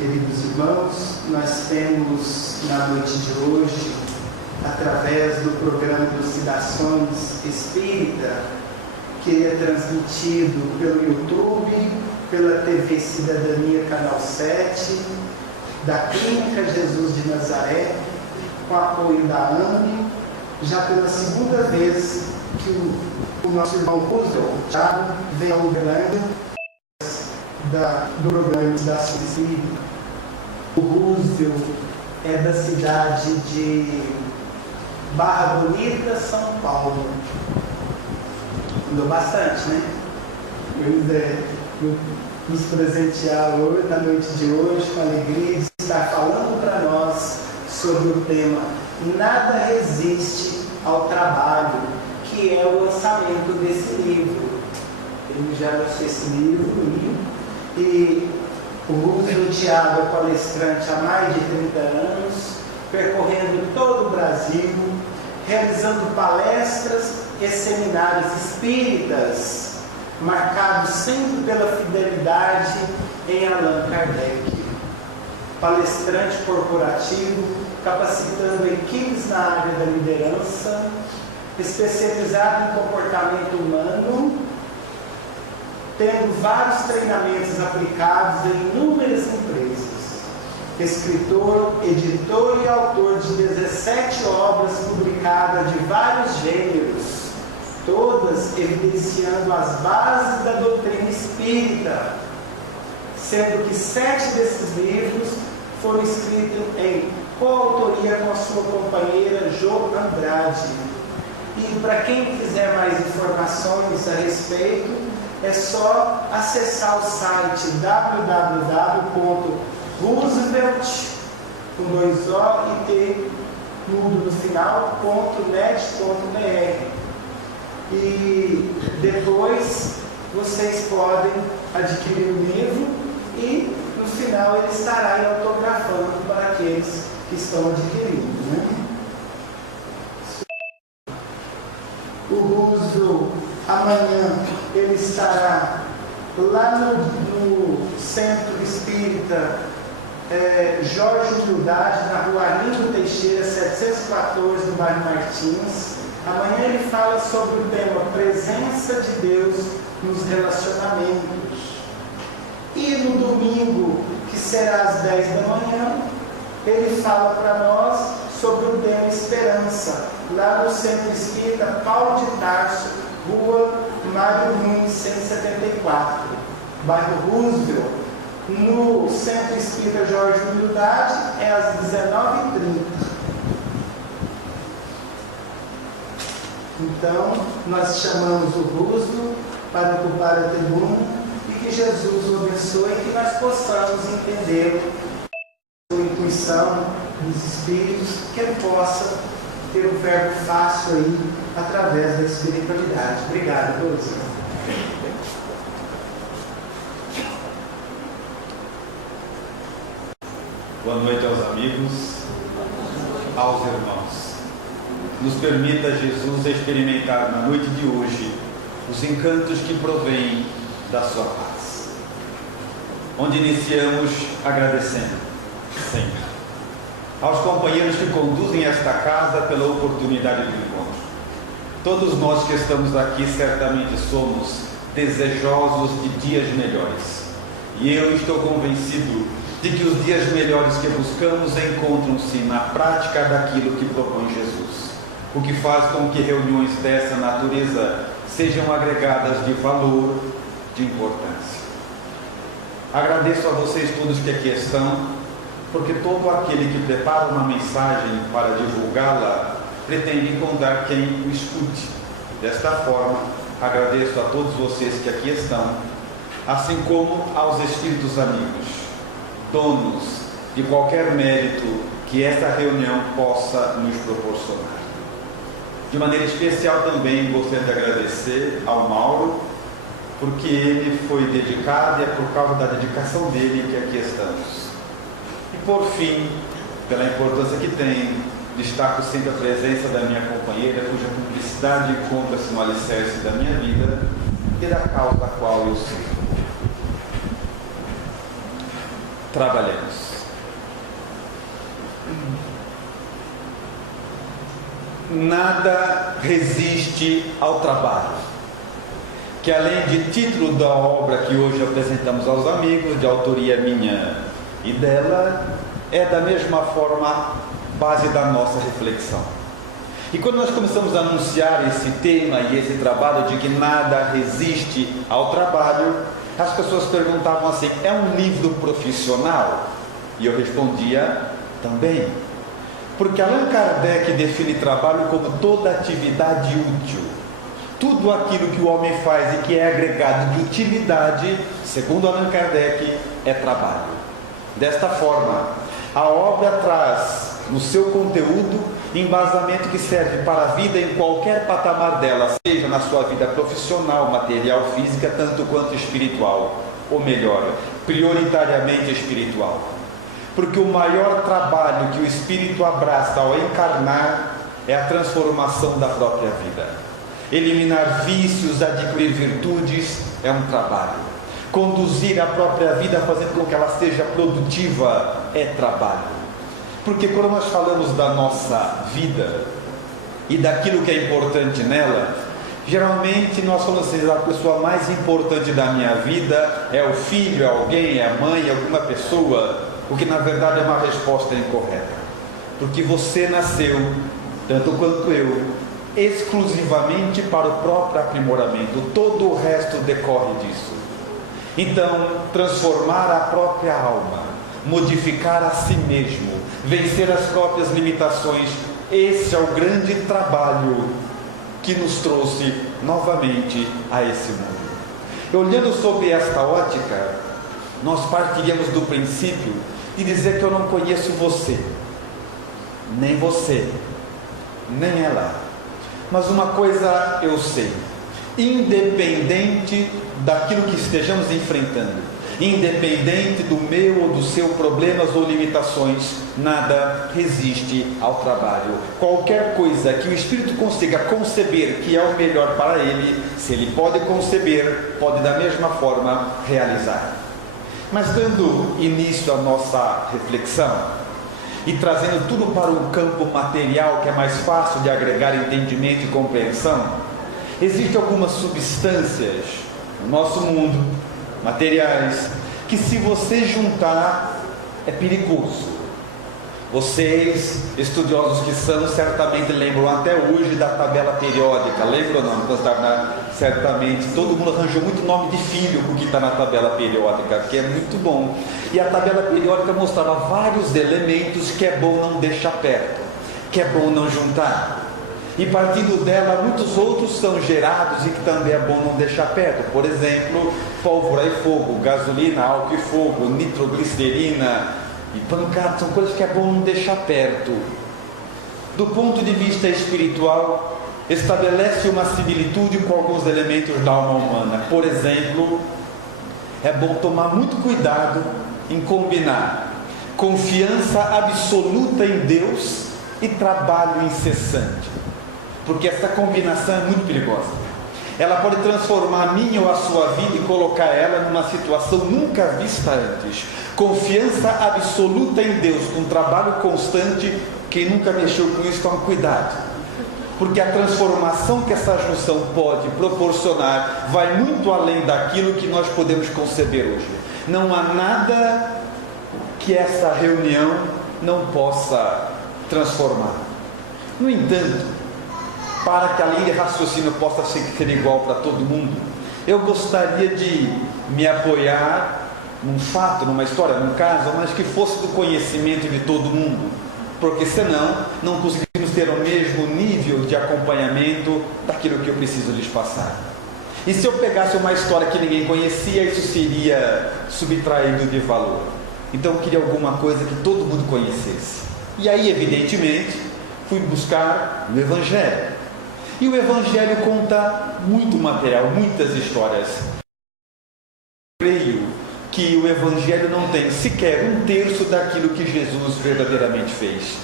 Queridos irmãos, nós temos na noite de hoje, através do programa Elucidações Espírita, que é transmitido pelo YouTube, pela TV Cidadania Canal 7, da Clínica Jesus de Nazaré, com apoio da AME, já pela segunda vez que o nosso irmão Roosevelt Thiago vem a Uberlândia do programa da Espírita. O Roosevelt é da cidade de Barra Bonita, São Paulo. Andou bastante, né? Nos presentear hoje, na noite de hoje, com alegria de estar falando para nós sobre o tema Nada Resiste ao Trabalho, que é o lançamento desse livro. Ele já lançou esse livro e o Roosevelt Thiago é palestrante há mais de 30 anos, percorrendo todo o Brasil, realizando palestras e seminários espíritas, marcados sempre pela fidelidade em Allan Kardec. Palestrante corporativo, capacitando equipes na área da liderança, especializado em comportamento humano, tendo vários treinamentos aplicados em inúmeras empresas. Escritor, editor e autor de 17 obras publicadas de vários gêneros, todas evidenciando as bases da doutrina espírita, sendo que 7 desses livros foram escritos em coautoria com a sua companheira Jo Andrade. E para quem quiser mais informações a respeito, é só acessar o site www.roosevelt, com 2 O e T mudo no final, .net.br. E depois vocês podem adquirir o livro e no final ele estará aí autografando para aqueles que estão adquirindo, né? O Roosevelt, amanhã, ele estará lá no Centro Espírita Jorge Humildade, na rua Arlindo Teixeira, 714, no bairro Martins. Amanhã ele fala sobre o tema Presença de Deus nos Relacionamentos. E no domingo, que será às 10 da manhã, ele fala para nós sobre o tema Esperança, lá no Centro Espírita Paulo de Tarso, rua Mário Nunes, 174, bairro Roosevelt. No Centro Espírita Jorge Humildade é às 19h30. Então, nós chamamos o Roosevelt para ocupar a tribuna e que Jesus o abençoe e que nós possamos entender a intuição dos Espíritos, que ele possa ter um verbo fácil aí através da espiritualidade. Obrigado, Roosevelt. Boa noite aos amigos, aos irmãos. Nos permita, Jesus, experimentar na noite de hoje os encantos que provêm da sua paz. Onde iniciamos agradecendo, Senhor, aos companheiros que conduzem esta casa pela oportunidade do encontro. Todos nós que estamos aqui certamente somos desejosos de dias melhores. E eu estou convencido de que os dias melhores que buscamos encontram-se na prática daquilo que propõe Jesus, o que faz com que reuniões dessa natureza sejam agregadas de valor, de importância. Agradeço a vocês todos que aqui estão, porque todo aquele que prepara uma mensagem para divulgá-la pretende encontrar quem o escute. Desta forma, agradeço a todos vocês que aqui estão, assim como aos espíritos amigos, donos de qualquer mérito que esta reunião possa nos proporcionar. De maneira especial também gostaria de agradecer ao Mauro, porque ele foi dedicado e é por causa da dedicação dele que aqui estamos. E por fim, pela importância que tem, destaco sempre a presença da minha companheira, cuja cumplicidade encontra-se no alicerce da minha vida e da causa a qual eu sirvo. trabalhemos. Nada resiste ao trabalho, que além de título da obra que hoje apresentamos aos amigos, de autoria minha e dela, é da mesma forma base da nossa reflexão. E quando nós começamos a anunciar esse tema e esse trabalho de que nada resiste ao trabalho, as pessoas perguntavam assim: é um livro profissional? E eu respondia: também. Porque Allan Kardec define trabalho como toda atividade útil. Tudo aquilo que o homem faz e que é agregado de utilidade, segundo Allan Kardec, é trabalho. Desta forma, a obra traz no seu conteúdo embasamento que serve para a vida em qualquer patamar dela, seja na sua vida profissional, material, física, tanto quanto espiritual, ou melhor, prioritariamente espiritual. Porque o maior trabalho que o espírito abraça ao encarnar é a transformação da própria vida. Eliminar vícios, adquirir virtudes é um trabalho. Conduzir a própria vida fazendo com que ela seja produtiva é trabalho. Porque quando nós falamos da nossa vida e daquilo que é importante nela, geralmente nós falamos assim: a pessoa mais importante da minha vida é o filho, é alguém, é a mãe, é alguma pessoa, o que na verdade é uma resposta incorreta. Porque você nasceu, tanto quanto eu, exclusivamente para o próprio aprimoramento. Todo o resto decorre disso. Então, transformar a própria alma, modificar a si mesmo, vencer as próprias limitações, esse é o grande trabalho que nos trouxe novamente a esse mundo. Olhando sobre esta ótica, nós partiríamos do princípio de dizer que eu não conheço você, nem ela. Mas uma coisa eu sei: independente daquilo que estejamos enfrentando, independente do meu ou do seu problemas ou limitações, nada resiste ao trabalho. Qualquer coisa que o espírito consiga conceber que é o melhor para ele, se ele pode conceber, pode da mesma forma realizar. Mas dando início à nossa reflexão e trazendo tudo para um campo material que é mais fácil de agregar entendimento e compreensão, existem algumas substâncias no nosso mundo, materiais, que se você juntar é perigoso. Vocês, estudiosos que são, certamente lembram até hoje da tabela periódica. Lembram ou não? Certamente, todo mundo arranjou muito nome de filho com o que está na tabela periódica, que é muito bom. E a tabela periódica mostrava vários elementos que é bom não deixar perto, que é bom não juntar. E partindo dela, muitos outros são gerados e que também é bom não deixar perto. Por exemplo, pólvora e fogo, gasolina, álcool e fogo, nitroglicerina e pancada, são coisas que é bom não deixar perto. Do ponto de vista espiritual, estabelece uma similitude com alguns elementos da alma humana. Por exemplo, é bom tomar muito cuidado em combinar confiança absoluta em Deus e trabalho incessante, porque essa combinação é muito perigosa. Ela pode transformar a minha ou a sua vida e colocar ela numa situação nunca vista antes. Confiança absoluta em Deus, com trabalho constante. Quem nunca mexeu com isso, toma cuidado, porque a transformação que essa junção pode proporcionar vai muito além daquilo que nós podemos conceber hoje. Não há nada que essa reunião não possa transformar. No entanto, para que a linha de raciocínio possa ser igual para todo mundo, eu gostaria de me apoiar num fato, numa história, num caso, mas que fosse do conhecimento de todo mundo, porque senão não conseguimos ter o mesmo nível de acompanhamento daquilo que eu preciso lhes passar. E se eu pegasse uma história que ninguém conhecia, isso seria subtraído de valor. Então eu queria alguma coisa que todo mundo conhecesse. E aí, evidentemente, fui buscar o Evangelho. E o Evangelho conta muito material, muitas histórias. Creio que o Evangelho não tem sequer 1/3 daquilo que Jesus verdadeiramente fez.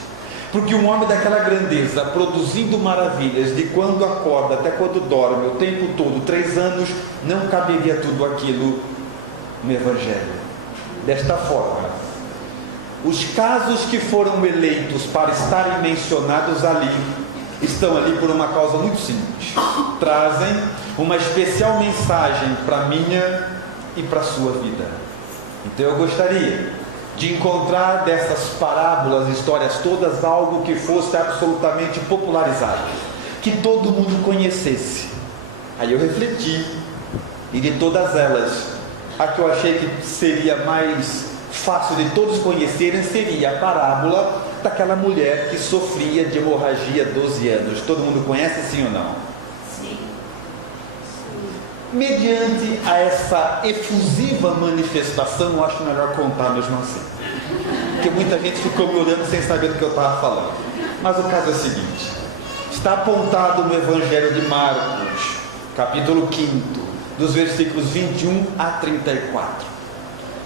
Porque um homem daquela grandeza, produzindo maravilhas, de quando acorda até quando dorme, o tempo todo, 3 anos, não caberia tudo aquilo no Evangelho. Desta forma, os casos que foram eleitos para estarem mencionados ali, estão ali por uma causa muito simples. Trazem uma especial mensagem para a minha e para a sua vida. Então eu gostaria de encontrar dessas parábolas, histórias todas, algo que fosse absolutamente popularizado, que todo mundo conhecesse. Aí eu refleti, e de todas elas, a que eu achei que seria mais fácil de todos conhecerem seria a parábola daquela mulher que sofria de hemorragia há 12 anos. Todo mundo conhece, sim ou não? Sim. Mediante a essa efusiva manifestação, eu acho melhor contar mesmo assim, porque muita gente ficou me olhando sem saber do que eu estava falando. Mas o caso é o seguinte: está apontado no Evangelho de Marcos, capítulo 5, dos versículos 21 a 34.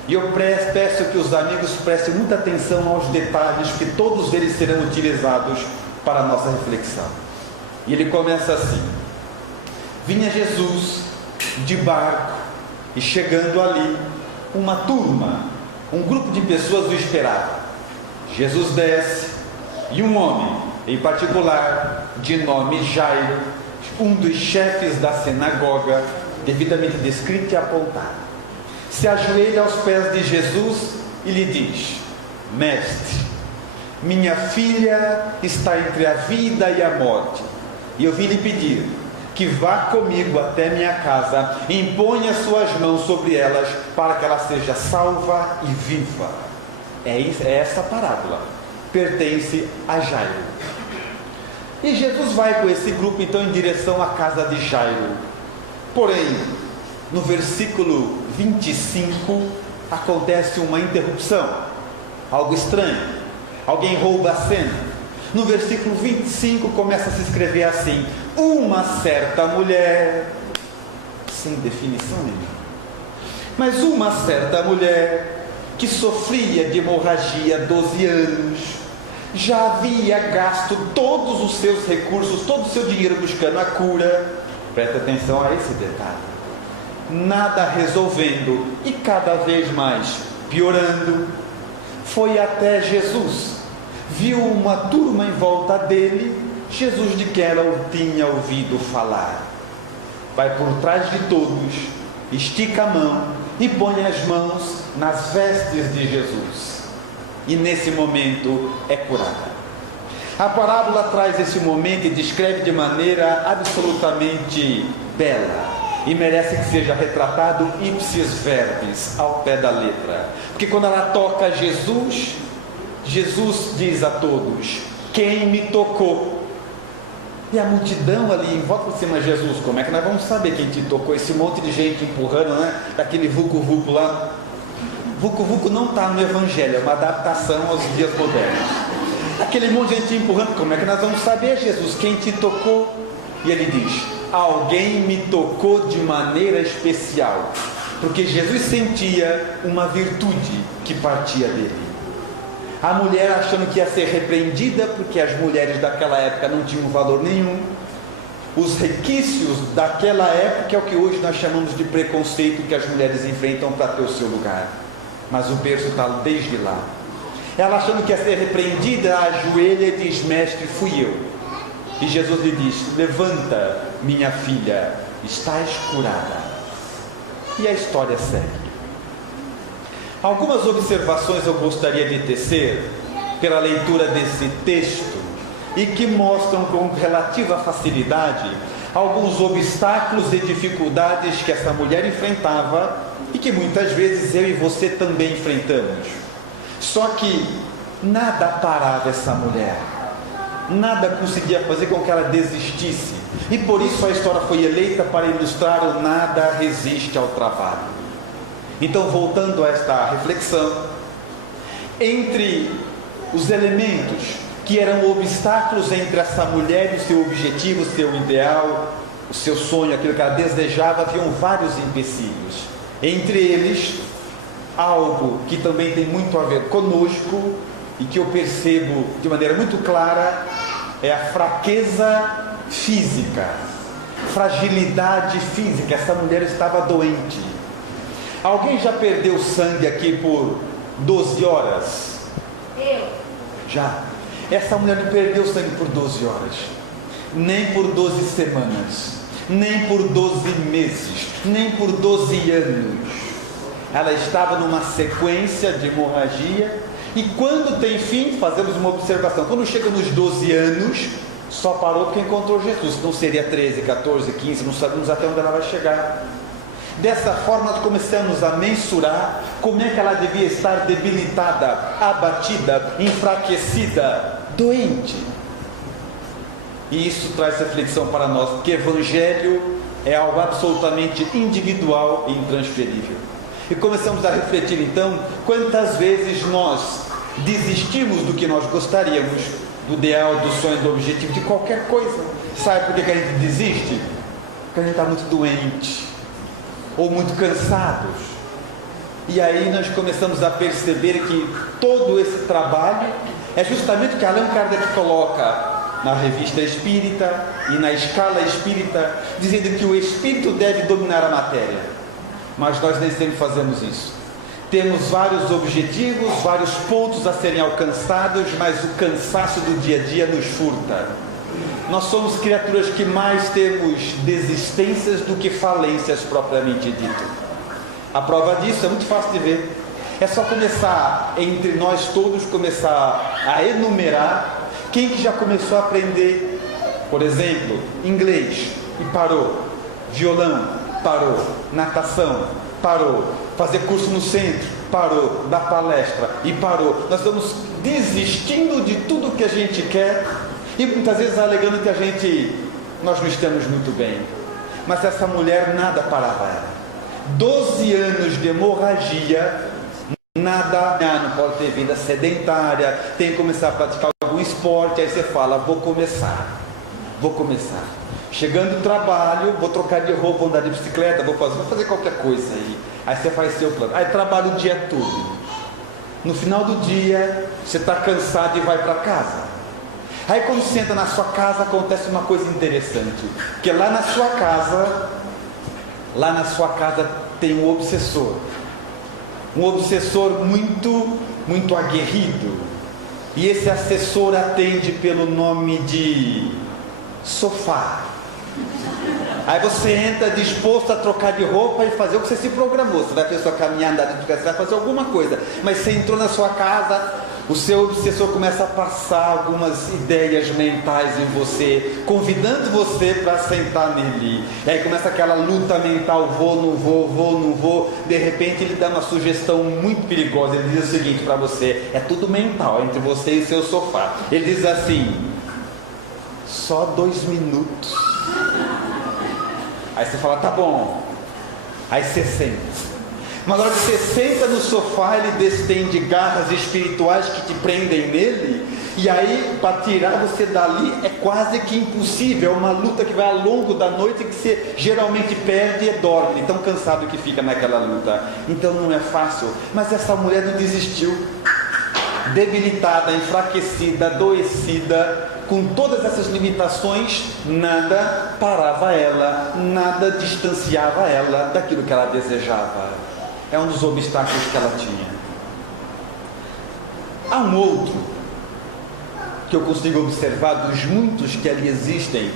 E eu peço que os amigos prestem muita atenção aos detalhes, que todos eles serão utilizados para a nossa reflexão. E ele começa assim: vinha Jesus de barco, e chegando ali, uma turma, um grupo de pessoas o esperava. Jesus desce, e um homem, em particular, de nome Jairo, um dos chefes da sinagoga, devidamente descrito e apontado, se ajoelha aos pés de Jesus e lhe diz: Mestre, minha filha está entre a vida e a morte, e eu vim lhe pedir que vá comigo até minha casa, imponha suas mãos sobre elas, para que ela seja salva e viva. Essa parábola pertence a Jairo. E Jesus vai com esse grupo então em direção à casa de Jairo. Porém, no versículo 25 acontece uma interrupção, algo estranho. Alguém rouba a cena. No versículo 25 começa a se escrever assim: uma certa mulher, sem definição nenhuma, mas uma certa mulher que sofria de hemorragia há 12 anos, já havia gasto todos os seus recursos, todo o seu dinheiro buscando a cura. Presta atenção a esse detalhe. Nada resolvendo e cada vez mais piorando, foi até Jesus, viu uma turma em volta dele, Jesus de quem ela tinha ouvido falar. Vai por trás de todos, estica a mão e põe as mãos nas vestes de Jesus, e nesse momento é curada. A parábola traz esse momento e descreve de maneira absolutamente bela, e merece que seja retratado ipsis verbis, ao pé da letra, porque quando ela toca Jesus, Jesus diz a todos: quem me tocou? E a multidão ali em volta de cima de Jesus: como é que nós vamos saber quem te tocou? Esse monte de gente empurrando, né? Daquele vucu-vucu lá. Vucu-vucu não está no Evangelho, é uma adaptação aos dias modernos. Aquele monte de gente empurrando: como é que nós vamos saber, Jesus, quem te tocou? E ele diz: alguém me tocou de maneira especial, porque Jesus sentia uma virtude que partia dele. A mulher, achando que ia ser repreendida, porque as mulheres daquela época não tinham valor nenhum. Os requisitos daquela época é o que hoje nós chamamos de preconceito, que as mulheres enfrentam para ter o seu lugar. Mas o berço está desde lá. Ela, achando que ia ser repreendida, ajoelha e diz: mestre, fui eu. E Jesus lhe diz: levanta, minha filha, estás curada. E a história segue. Algumas observações eu gostaria de tecer pela leitura desse texto, e que mostram com relativa facilidade alguns obstáculos e dificuldades que essa mulher enfrentava, e que muitas vezes eu e você também enfrentamos. Só que nada parava essa mulher, nada conseguia fazer com que ela desistisse, e por isso a história foi eleita para ilustrar o nada resiste ao trabalho. Então, voltando a esta reflexão, entre os elementos que eram obstáculos entre essa mulher e o seu objetivo, o seu ideal, o seu sonho, aquilo que ela desejava, haviam vários empecilhos. Entre eles, algo que também tem muito a ver conosco e que eu percebo de maneira muito clara, é a fraqueza física, fragilidade física. Essa mulher estava doente. Alguém já perdeu sangue aqui por 12 horas? Já. Essa mulher não perdeu sangue por 12 horas, nem por 12 semanas, nem por 12 meses, nem por 12 anos. Ela estava numa sequência de hemorragia, e quando tem fim, fazemos uma observação, quando chega nos 12 anos, só parou porque encontrou Jesus. Não seria 13, 14, 15, não sabemos até onde ela vai chegar. Dessa forma nós começamos a mensurar como é que ela devia estar debilitada, abatida, enfraquecida, doente. E isso traz reflexão para nós, porque Evangelho é algo absolutamente individual e intransferível. E começamos a refletir então, quantas vezes nós desistimos do que nós gostaríamos, do ideal, do sonho, do objetivo, de qualquer coisa. Sabe por que a gente desiste? Porque a gente está muito doente, ou muito cansados. E aí nós começamos a perceber que todo esse trabalho é justamente o que Allan Kardec coloca na Revista Espírita e na Escala Espírita, dizendo que o espírito deve dominar a matéria. Mas nós nem sempre fazemos isso. Temos vários objetivos, vários pontos a serem alcançados, mas o cansaço do dia a dia nos furta. Nós somos criaturas que mais temos desistências do que falências propriamente dito. A prova disso é muito fácil de ver. É só começar, entre nós todos, começar a enumerar quem que já começou a aprender, por exemplo, inglês e parou, violão, parou, natação, parou, fazer curso no centro, parou, dar palestra e parou. Nós estamos desistindo de tudo que a gente quer e muitas vezes alegando que nós não estamos muito bem. Mas essa mulher nada parava ela. 12 anos de hemorragia, nada, não pode ter vida sedentária, tem que começar a praticar algum esporte. Aí você fala, vou começar. Chegando do trabalho, vou trocar de roupa, vou andar de bicicleta, vou fazer qualquer coisa aí. Aí você faz seu plano. Aí trabalha o dia todo. No final do dia, você está cansado e vai para casa. Aí quando você entra na sua casa, acontece uma coisa interessante. Porque lá na sua casa tem um obsessor. Um obsessor muito aguerrido. E esse assessor atende pelo nome de sofá. Aí você entra disposto a trocar de roupa e fazer o que você se programou. Você vai fazer sua caminhada, você vai fazer alguma coisa. Mas você entrou na sua casa, o seu obsessor começa a passar algumas ideias mentais em você, convidando você para sentar nele. E aí começa aquela luta mental, vou, não vou. De repente ele dá uma sugestão muito perigosa. Ele diz o seguinte para você, é tudo mental entre você e seu sofá. Ele diz assim, só 2 minutos. Aí você fala, tá bom. Aí você senta. Mas na hora que você senta no sofá, ele destende garras espirituais que te prendem nele. E aí, para tirar você dali, é quase que impossível. É uma luta que vai ao longo da noite, que você geralmente perde e dorme, tão cansado que fica naquela luta. Então não é fácil. Mas essa mulher não desistiu. Debilitada, enfraquecida, adoecida, com todas essas limitações, nada parava ela, nada distanciava ela daquilo que ela desejava. É um dos obstáculos que ela tinha. Há um outro que eu consigo observar dos muitos que ali existem,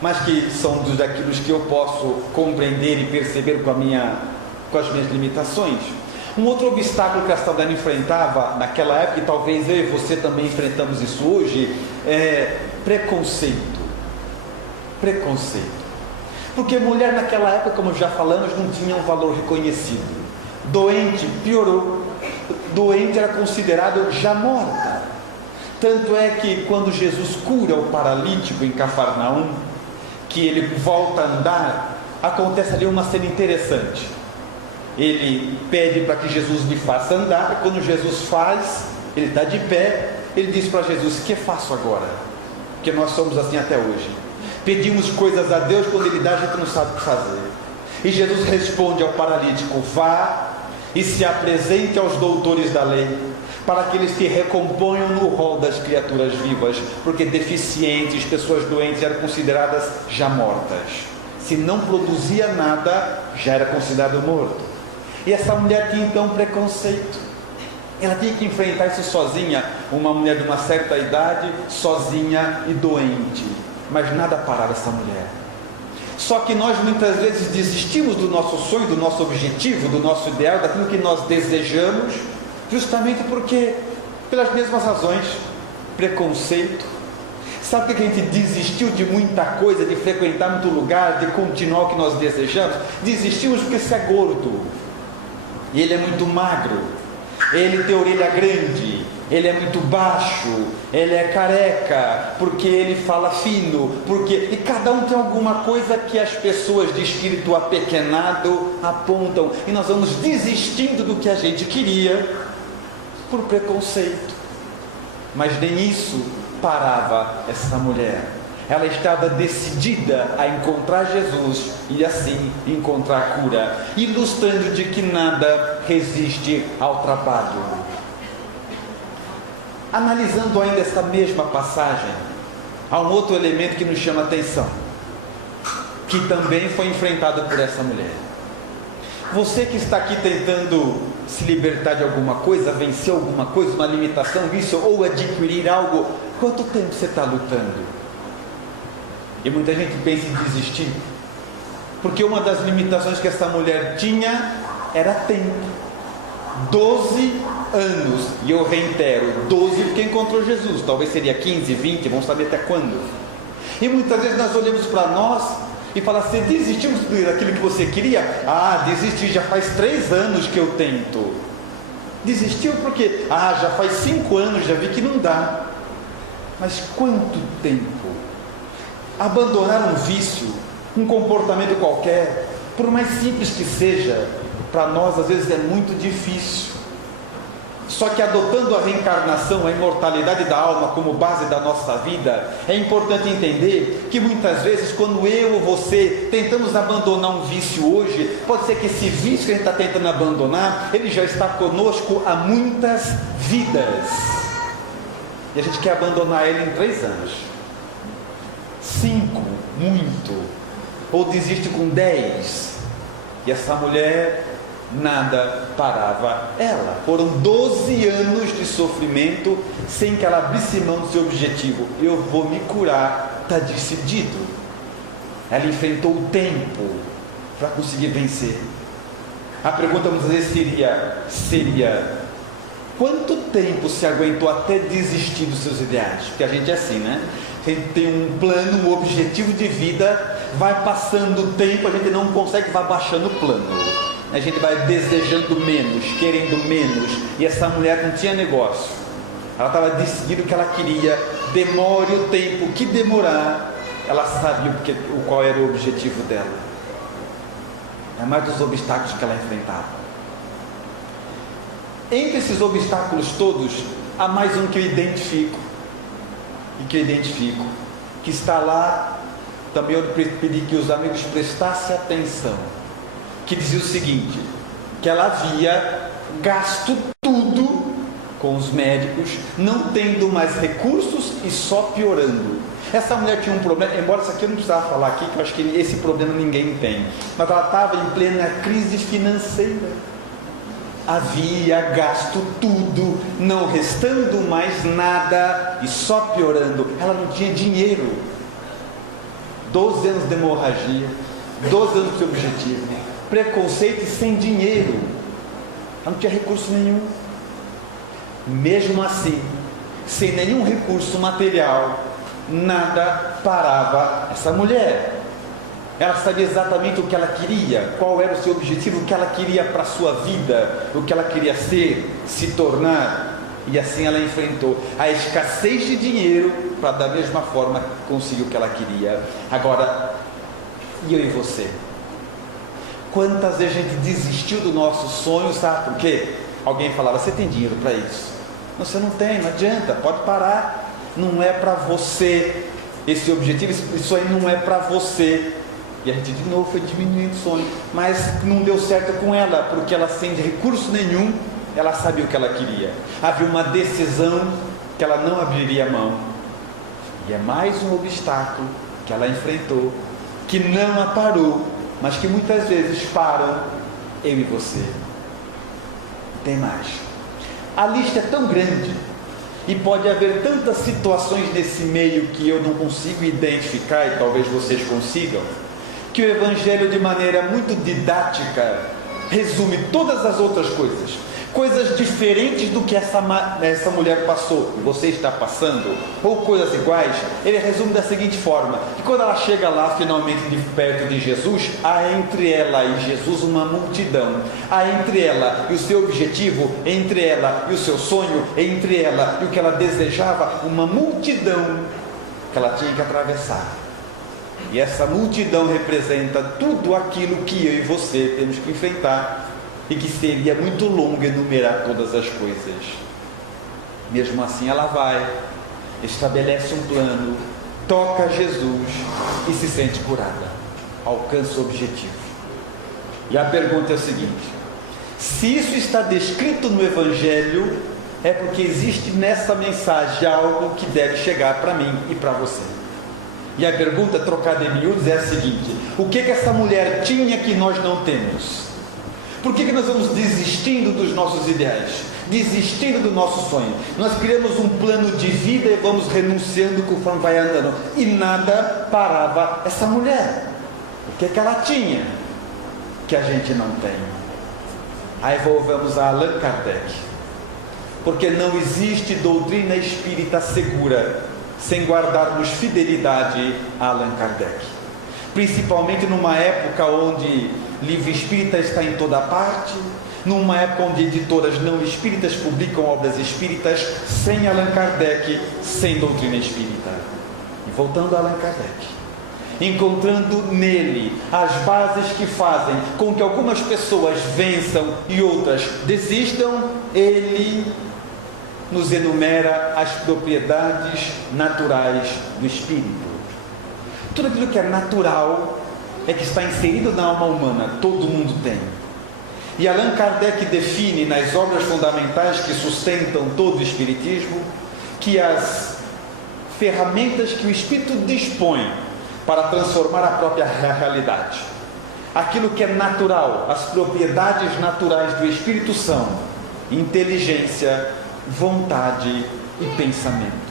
mas que são dos daqueles que eu posso compreender e perceber com as minhas limitações. Um outro obstáculo que a saudade enfrentava naquela época, e talvez eu e você também enfrentamos isso hoje, é preconceito. Porque mulher naquela época, como já falamos, não tinha um valor reconhecido. Doente, piorou. Doente era considerado já morta. Tanto é que quando Jesus cura o paralítico em Cafarnaum, que ele volta a andar, acontece ali uma cena interessante. Ele pede para que Jesus lhe faça andar, e quando Jesus faz, ele está de pé, ele diz para Jesus, o que faço agora? Porque nós somos assim até hoje. Pedimos coisas a Deus, quando Ele dá, a gente não sabe o que fazer. E Jesus responde ao paralítico, vá e se apresente aos doutores da lei, para que eles te recomponham no rol das criaturas vivas, porque deficientes, pessoas doentes eram consideradas já mortas. Se não produzia nada, já era considerado morto. E essa mulher tinha então preconceito. Ela tinha que enfrentar isso sozinha, uma mulher de uma certa idade, sozinha e doente. Mas nada parava essa mulher. Só que nós muitas vezes desistimos do nosso sonho, do nosso objetivo, do nosso ideal, daquilo que nós desejamos, justamente porque, pelas mesmas razões, preconceito. Sabe por que a gente desistiu de muita coisa, de frequentar muito lugar, de continuar o que nós desejamos? Desistimos porque você é gordo, e ele é muito magro, ele tem orelha grande, ele é muito baixo, ele é careca, porque ele fala fino, e cada um tem alguma coisa que as pessoas de espírito apequenado apontam, e nós vamos desistindo do que a gente queria, por preconceito. Mas nem isso parava essa mulher. Ela estava decidida a encontrar Jesus e assim encontrar a cura, ilustrando de que nada resiste ao trabalho. Analisando ainda essa mesma passagem, há um outro elemento que nos chama a atenção, que também foi enfrentado por essa mulher. Você que está aqui tentando se libertar de alguma coisa, vencer alguma coisa, uma limitação, vício, ou adquirir algo, quanto tempo você está lutando? E muita gente pensa em desistir, porque uma das limitações que essa mulher tinha era tempo. 12 anos, e eu reitero, 12 porque encontrou Jesus, talvez seria 15, 20, vamos saber até quando. E muitas vezes nós olhamos para nós e falamos, você desistiu daquilo que você queria? Ah, desisti, já faz 3 anos que eu tento. Desistiu porque, já faz 5 anos, já vi que não dá. Mas quanto tempo? Abandonar um vício, um comportamento qualquer, por mais simples que seja, para nós às vezes é muito difícil. Só que adotando a reencarnação, a imortalidade da alma como base da nossa vida, é importante entender que muitas vezes quando eu ou você tentamos abandonar um vício hoje, pode ser que esse vício que a gente está tentando abandonar, ele já está conosco há muitas vidas, e a gente quer abandonar ele em 3 anos, 5, muito, ou desiste com 10, e essa mulher, nada parava ela. Foram 12 anos de sofrimento sem que ela abrisse mão do seu objetivo. Eu vou me curar, está decidido. Ela enfrentou o tempo para conseguir vencer. A pergunta muitas vezes seria quanto tempo se aguentou até desistir dos seus ideais? Porque a gente é assim, né? A gente tem um plano, um objetivo de vida, vai passando o tempo, a gente não consegue, vai baixando o plano. A gente vai desejando menos, querendo menos, e essa mulher não tinha negócio, ela estava decidindo o que ela queria, demore o tempo que demorar, ela sabia qual era o objetivo dela. É mais dos obstáculos que ela enfrentava. Entre esses obstáculos todos, há mais um que eu identifico, que está lá, também eu pedi que os amigos prestassem atenção, que dizia o seguinte, que ela havia gasto tudo com os médicos, não tendo mais recursos e só piorando. Essa mulher tinha um problema, embora isso aqui eu não precisava falar aqui, que eu acho que esse problema ninguém tem, mas ela estava em plena crise financeira, havia gasto tudo, não restando mais nada e só piorando, ela não tinha dinheiro, 12 anos de hemorragia, 12 anos de objetivo, preconceito e sem dinheiro, ela não tinha recurso nenhum. Mesmo assim, sem nenhum recurso material, nada parava essa mulher. Ela sabia exatamente o que ela queria, qual era o seu objetivo, o que ela queria para a sua vida, o que ela queria ser, se tornar, e assim ela enfrentou a escassez de dinheiro para da mesma forma conseguir o que ela queria. Agora, e eu e você? Quantas vezes a gente desistiu do nosso sonho, sabe por quê? Alguém falava, você tem dinheiro para isso? Não, você não tem, não adianta, pode parar, não é para você, esse objetivo, isso aí não é para você. E a gente de novo foi diminuindo o sonho, mas não deu certo com ela, porque ela sem recurso nenhum, ela sabia o que ela queria. Havia uma decisão que ela não abriria mão, e é mais um obstáculo que ela enfrentou, que não a parou, mas que muitas vezes param eu e você. Tem mais. A lista é tão grande e pode haver tantas situações nesse meio que eu não consigo identificar, e talvez vocês consigam, que o Evangelho, de maneira muito didática, resume todas as outras coisas. Coisas diferentes do que essa mulher passou, e você está passando, ou coisas iguais. Ele resume da seguinte forma: que quando ela chega lá, finalmente perto de Jesus, há entre ela e Jesus uma multidão. Há entre ela e o seu objetivo, entre ela e o seu sonho, entre ela e o que ela desejava, uma multidão que ela tinha que atravessar. E essa multidão representa tudo aquilo que eu e você temos que enfrentar, e que seria muito longo enumerar todas as coisas. Mesmo assim, ela vai, estabelece um plano, toca Jesus e se sente curada, alcança o objetivo. E a pergunta é o seguinte: se isso está descrito no Evangelho, é porque existe nessa mensagem algo que deve chegar para mim e para você. E a pergunta, trocada em miúdos, é a seguinte: o que essa mulher tinha que nós não temos? Por que nós vamos desistindo dos nossos ideais, desistindo do nosso sonho? Nós criamos um plano de vida e vamos renunciando conforme vai andando, e nada parava essa mulher. O que ela tinha que a gente não tem? Aí voltamos a Allan Kardec, porque não existe doutrina espírita segura sem guardarmos fidelidade a Allan Kardec, principalmente numa época onde livro espírita está em toda parte, numa época onde editoras não espíritas publicam obras espíritas. Sem Allan Kardec, sem doutrina espírita. E voltando a Allan Kardec, encontrando nele as bases que fazem com que algumas pessoas vençam e outras desistam, ele nos enumera as propriedades naturais do espírito. Tudo aquilo que é natural é que está inserido na alma humana, todo mundo tem. E Allan Kardec define nas obras fundamentais que sustentam todo o Espiritismo que as ferramentas que o Espírito dispõe para transformar a própria realidade, aquilo que é natural, as propriedades naturais do Espírito são inteligência, vontade e pensamento.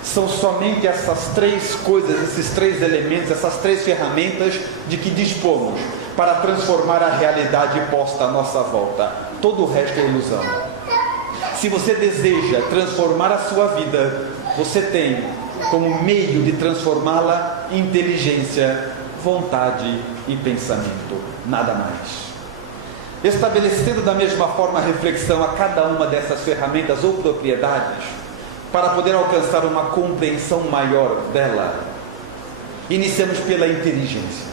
São somente essas três coisas, esses três elementos, essas três ferramentas de que dispomos para transformar a realidade posta à nossa volta. Todo o resto é ilusão. Se você deseja transformar a sua vida, você tem como meio de transformá-la inteligência, vontade e pensamento, nada mais. Estabelecendo da mesma forma a reflexão a cada uma dessas ferramentas ou propriedades, para poder alcançar uma compreensão maior dela, iniciamos pela inteligência.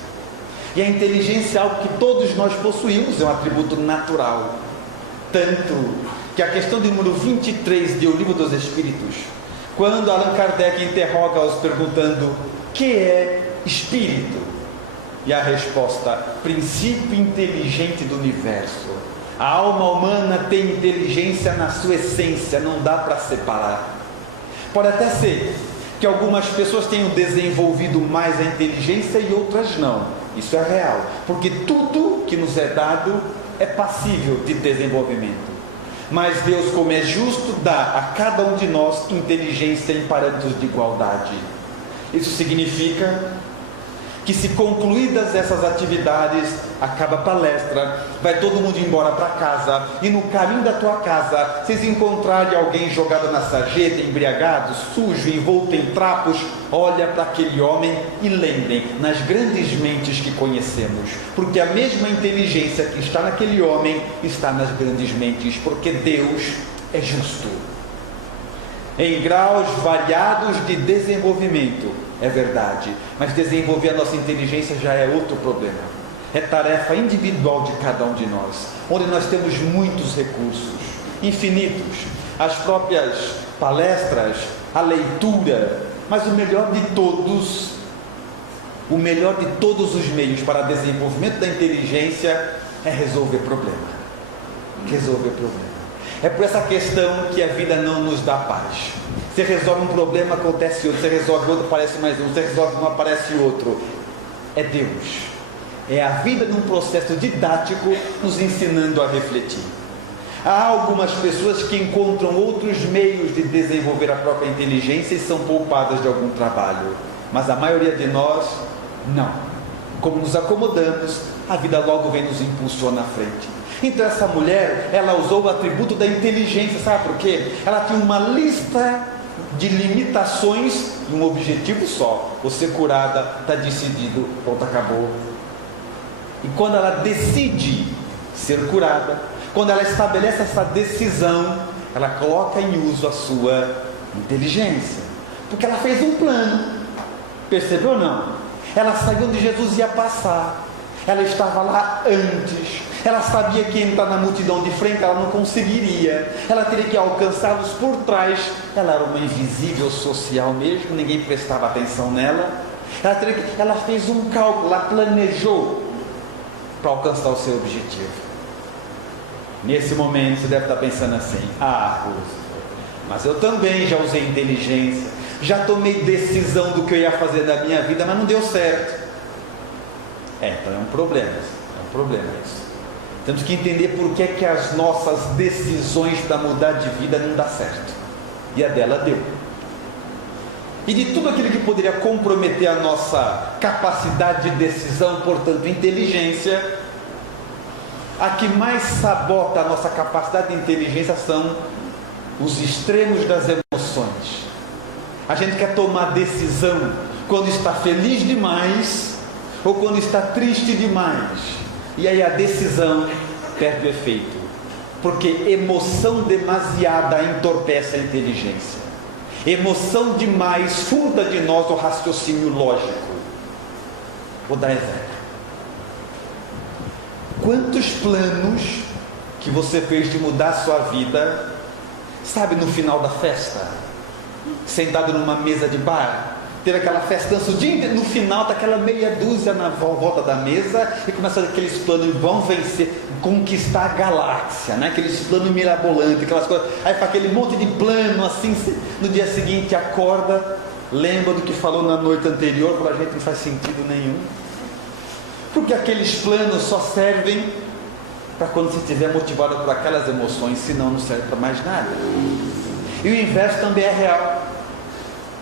E a inteligência é algo que todos nós possuímos, é um atributo natural. Tanto que a questão de número 23 de O Livro dos Espíritos, quando Allan Kardec interroga-os perguntando: que é espírito? E a resposta: princípio inteligente do universo. A alma humana tem inteligência na sua essência, não dá para separar. Pode até ser que algumas pessoas tenham desenvolvido mais a inteligência e outras não. Isso é real, porque tudo que nos é dado é passível de desenvolvimento. Mas Deus, como é justo, dá a cada um de nós inteligência em parâmetros de igualdade. Isso significa que, se concluídas essas atividades, acaba a palestra, vai todo mundo embora para casa, e no caminho da tua casa, vocês encontrarem alguém jogado na sarjeta, embriagado, sujo, envolto em trapos, olha para aquele homem e lembrem, nas grandes mentes que conhecemos, porque a mesma inteligência que está naquele homem está nas grandes mentes, porque Deus é justo. Em graus variados de desenvolvimento, é verdade, mas desenvolver a nossa inteligência já é outro problema. É tarefa individual de cada um de nós, onde nós temos muitos recursos, infinitos, as próprias palestras, a leitura, mas o melhor de todos os meios para desenvolvimento da inteligência é resolver problema. Resolver problema. É por essa questão que a vida não nos dá paz. Você resolve um problema, acontece outro. Você resolve outro, aparece mais um. Você resolve um, aparece outro. É Deus. É a vida num processo didático nos ensinando a refletir. Há algumas pessoas que encontram outros meios de desenvolver a própria inteligência e são poupadas de algum trabalho, mas a maioria de nós, não. Como nos acomodamos, a vida logo vem nos impulsiona à frente. Então essa mulher, ela usou o atributo da inteligência, sabe por quê? Ela tinha uma lista de limitações e um objetivo só: vou ser curada, está decidido, pronto, acabou. E quando ela decide ser curada, quando ela estabelece essa decisão, ela coloca em uso a sua inteligência, porque ela fez um plano. Percebeu ou não? Ela saiu onde Jesus ia passar, ela estava lá antes, ela sabia que entrar na multidão de frente ela não conseguiria, ela teria que alcançá-los por trás. Ela era uma invisível social mesmo, ninguém prestava atenção nela. Ela fez um cálculo, ela planejou para alcançar o seu objetivo. Nesse momento você deve estar pensando assim: Rose, mas eu também já usei inteligência, já tomei decisão do que eu ia fazer da minha vida, mas não deu certo. Então é um problema isso. Temos que entender por que as nossas decisões para mudar de vida não dão certo, e a dela deu. E de tudo aquilo que poderia comprometer a nossa capacidade de decisão, portanto inteligência, a que mais sabota a nossa capacidade de inteligência são os extremos das emoções. A gente quer tomar decisão quando está feliz demais ou quando está triste demais, e aí a decisão perde o efeito, porque emoção demasiada entorpece a inteligência. Emoção demais furta de nós o raciocínio lógico. Vou dar exemplo. Quantos planos que você fez de mudar a sua vida, sabe, no final da festa, sentado numa mesa de bar, teve aquela festança o dia inteiro, no final está aquela meia dúzia na volta da mesa e começa aqueles planos, vão vencer, conquistar a galáxia, né? Aqueles planos mirabolantes, aquelas coisas, aí faz aquele monte de plano assim, no dia seguinte acorda, lembra do que falou na noite anterior, para a gente não faz sentido nenhum. Porque aqueles planos só servem para quando você estiver motivado por aquelas emoções, senão não serve para mais nada. E o inverso também é real.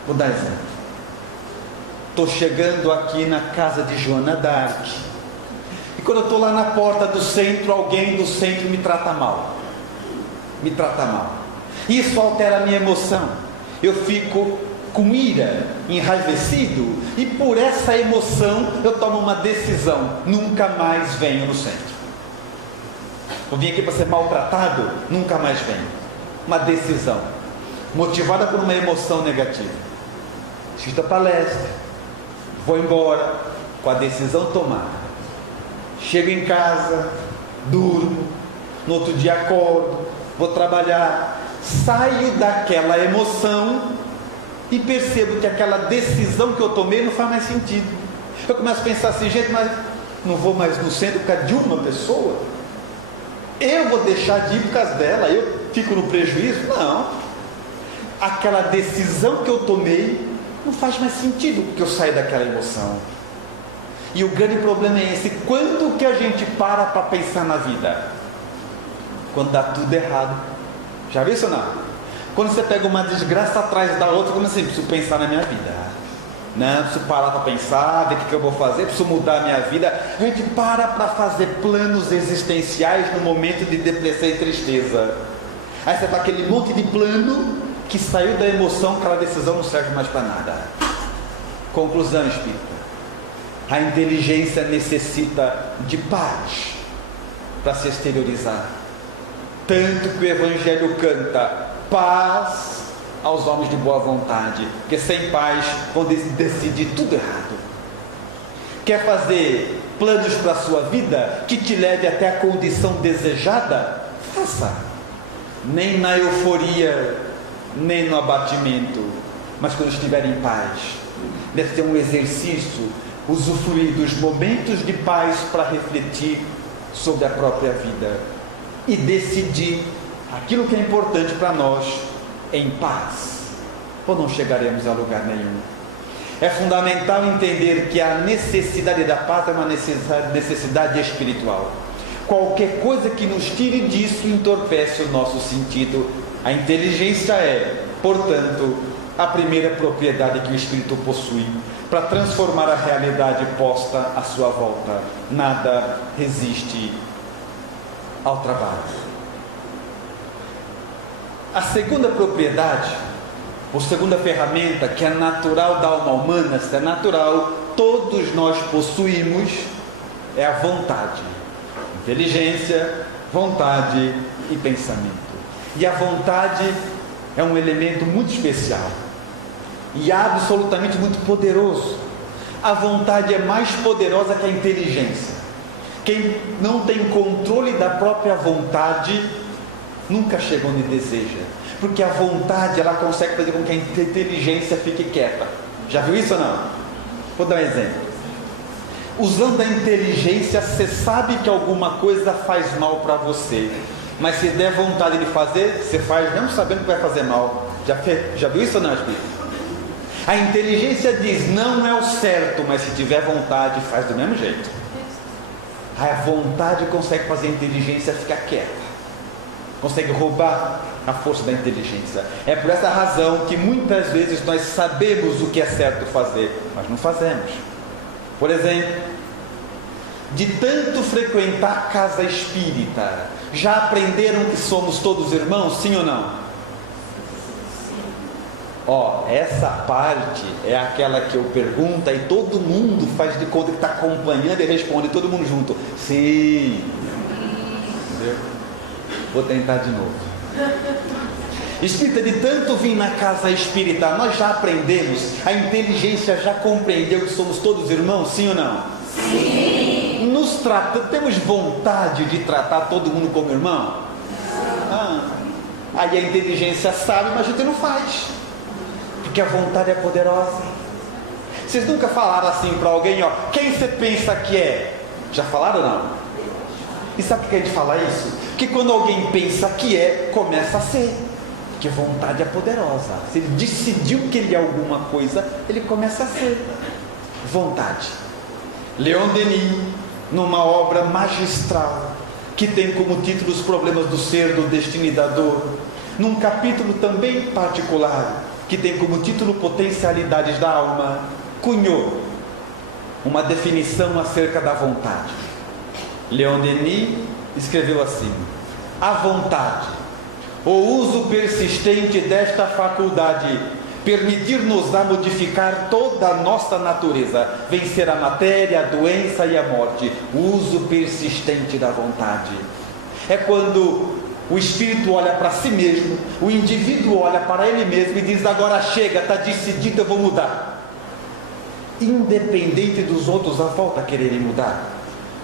Vou dar exemplo. Estou chegando aqui na casa de Joana d'Arc, e quando eu estou lá na porta do centro, alguém do centro me trata mal. Isso altera a minha emoção. Eu fico com ira, enraivecido, e por essa emoção eu tomo uma decisão: nunca mais venho no centro. Eu vim aqui para ser maltratado, nunca mais venho. Uma decisão motivada por uma emoção negativa. Assisto a palestra, vou embora com a decisão tomada. Chego em casa, durmo, no outro dia acordo, vou trabalhar, saio daquela emoção e percebo que aquela decisão que eu tomei não faz mais sentido. Eu começo a pensar assim: gente, mas não vou mais no centro por causa de uma pessoa? Eu vou deixar de ir por causa dela? Eu fico no prejuízo? Não. Aquela decisão que eu tomei não faz mais sentido porque eu saio daquela emoção. E o grande problema é esse: quando que a gente para pensar na vida? Quando dá tudo errado. Já viu isso ou não? Quando você pega uma desgraça atrás da outra, como assim? Preciso pensar na minha vida, né? Preciso parar para pensar, ver o que eu vou fazer, preciso mudar a minha vida. A gente para fazer planos existenciais no momento de depressão e tristeza. Aí você faz aquele monte de plano que saiu da emoção, aquela decisão não serve mais para nada. Conclusão espírita: a inteligência necessita de paz para se exteriorizar. Tanto que o Evangelho canta: paz aos homens de boa vontade, porque sem paz vão decidir tudo errado. Quer fazer planos para a sua vida que te leve até a condição desejada? Faça. Nem na euforia, nem no abatimento, mas quando estiver em paz. Deve ter um exercício, usufruir dos momentos de paz para refletir sobre a própria vida e decidir aquilo que é importante para nós em paz, ou não chegaremos a lugar nenhum. É fundamental entender que a necessidade da paz é uma necessidade espiritual. Qualquer coisa que nos tire disso entorpece o nosso sentido. A inteligência é, portanto, a primeira propriedade que o Espírito possui para transformar a realidade posta à sua volta. Nada resiste ao trabalho. A segunda propriedade, ou segunda ferramenta, que é natural da alma humana, se é natural, todos nós possuímos, é a vontade. Inteligência, vontade e pensamento. E a vontade é um elemento muito especial e absolutamente muito poderoso. A vontade é mais poderosa que a inteligência. Quem não tem controle da própria vontade nunca chega onde deseja, porque a vontade ela consegue fazer com que a inteligência fique quieta. Já viu isso ou não? Vou dar um exemplo. Usando a inteligência, você sabe que alguma coisa faz mal para você, mas se der vontade de fazer, você faz mesmo sabendo que vai fazer mal. Já viu isso ou não, Espírito? A inteligência diz, não é o certo, mas se tiver vontade, faz do mesmo jeito. A vontade consegue fazer a inteligência ficar quieta, consegue roubar a força da inteligência. É por essa razão que muitas vezes nós sabemos o que é certo fazer, mas não fazemos. Por exemplo, de tanto frequentar casa espírita, já aprenderam que somos todos irmãos, sim ou não? Essa parte é aquela que eu pergunto e todo mundo faz de conta que está acompanhando e responde todo mundo junto. Sim. Entendeu? Vou tentar de novo. Espírita, de tanto vir na casa espírita, nós já aprendemos, a inteligência já compreendeu que somos todos irmãos, sim ou não? Sim. Temos vontade de tratar todo mundo como irmão? Aí a inteligência sabe, mas a gente não faz, porque a vontade é poderosa. Vocês nunca falaram assim para alguém, quem você pensa que é? Já falaram ou não? E sabe por que a gente fala isso? Porque quando alguém pensa que é, começa a ser. Porque vontade é poderosa. Se ele decidiu que ele é alguma coisa, ele começa a ser. Vontade. Leon Denis, numa obra magistral, que tem como título Os Problemas do Ser, do Destino e da Dor, num capítulo também particular, que tem como título Potencialidades da Alma, cunhou uma definição acerca da vontade. Leon Denis escreveu assim: a vontade, o uso persistente desta faculdade, permitir-nos a modificar toda a nossa natureza, vencer a matéria, a doença e a morte. O uso persistente da vontade é quando o espírito olha para si mesmo, o indivíduo olha para ele mesmo e diz: agora chega, está decidido, eu vou mudar, independente dos outros à volta quererem mudar.